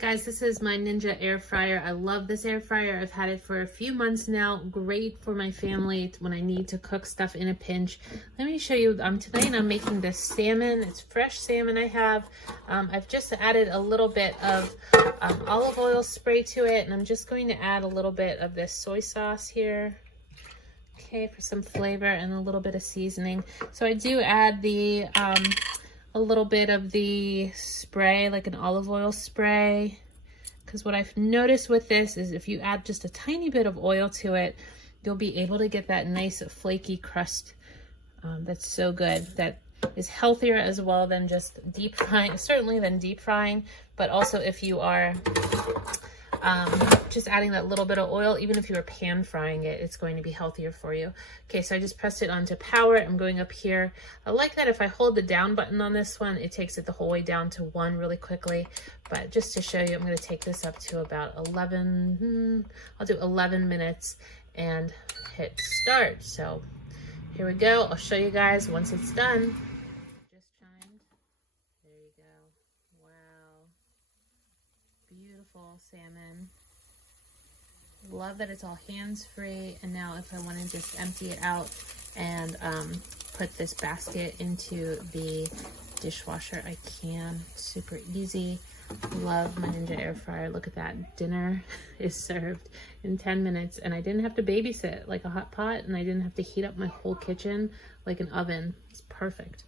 Guys, this is my Ninja air fryer. I love this air fryer. I've had it for a few months now. Great for my family when I need to cook stuff in a pinch. Let me show you. Tonight I'm making this salmon. It's fresh salmon I have. I've just added a little bit of olive oil spray to it, and I'm just going to add a little bit of this soy sauce here. Okay, for some flavor and a little bit of seasoning. So I do add the a little bit of the spray, like an olive oil spray, because what I've noticed with this is if you add just a tiny bit of oil to it, you'll be able to get that nice flaky crust that's so good, that is healthier as well than just deep frying, certainly than deep frying, but also if you are just adding that little bit of oil, even if you were pan frying it, it's going to be healthier for you. Okay, so I just pressed it onto power. I'm going up here. I like that if I hold the down button on this one, it takes it the whole way down to 1 really quickly. But just to show you, I'm going to take this up to about 11, I'll do 11 minutes and hit start. So here we go. I'll show you guys once it's done. Just chimed. There you go. Wow. Beautiful salmon. Love that it's all hands-free. And now if I want to just empty it out and put this basket into the dishwasher, I can. Super easy. Love my Ninja air fryer. Look at that. Dinner is served in 10 minutes, and I didn't have to babysit like a hot pot, and I didn't have to heat up my whole kitchen like an oven. It's perfect.